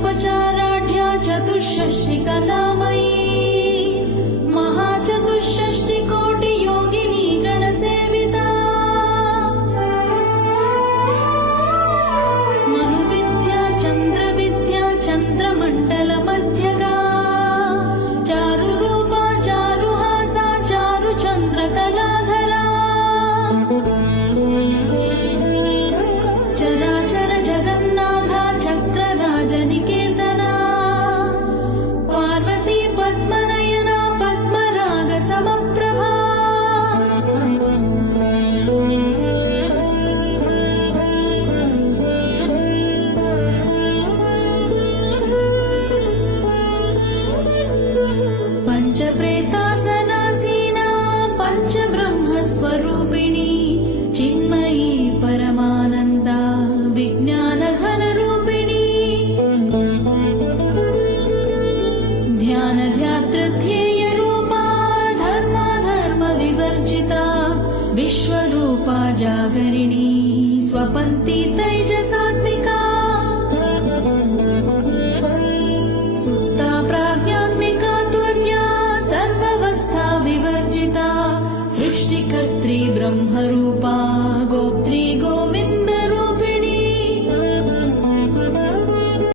षोडशोपचाराढ्या चतुष्षष्टिकलामयी महाचतुष्षष्टिकोटियोगिनी गणसेविता मनुविद्या चन्द्रविद्या चन्द्रमण्डलमध्यगा चारुरूपा चारुहासा चारुचन्द्रकलाधरा चराचर जगन्नाथा चक्रराजनिकेतना पार्वती पद्मनयना पद्मराग समप्रभा पञ्चप्रेतासनासीना पञ्चब्रह्मस्वरूपिणी चिन्मयी परमानन्दा विज्ञानघनरूपिणी ध्यानध्यातृध्येयरूपा धर्माधर्मविवर्जिता विश्वरूपा जागरिणी स्वपन्ती तैजसात्मिका सुप्ता प्राज्ञात्मिका तुर्या सर्वावस्था विवर्जिता सृष्टिकर्त्री ब्रह्मरूपा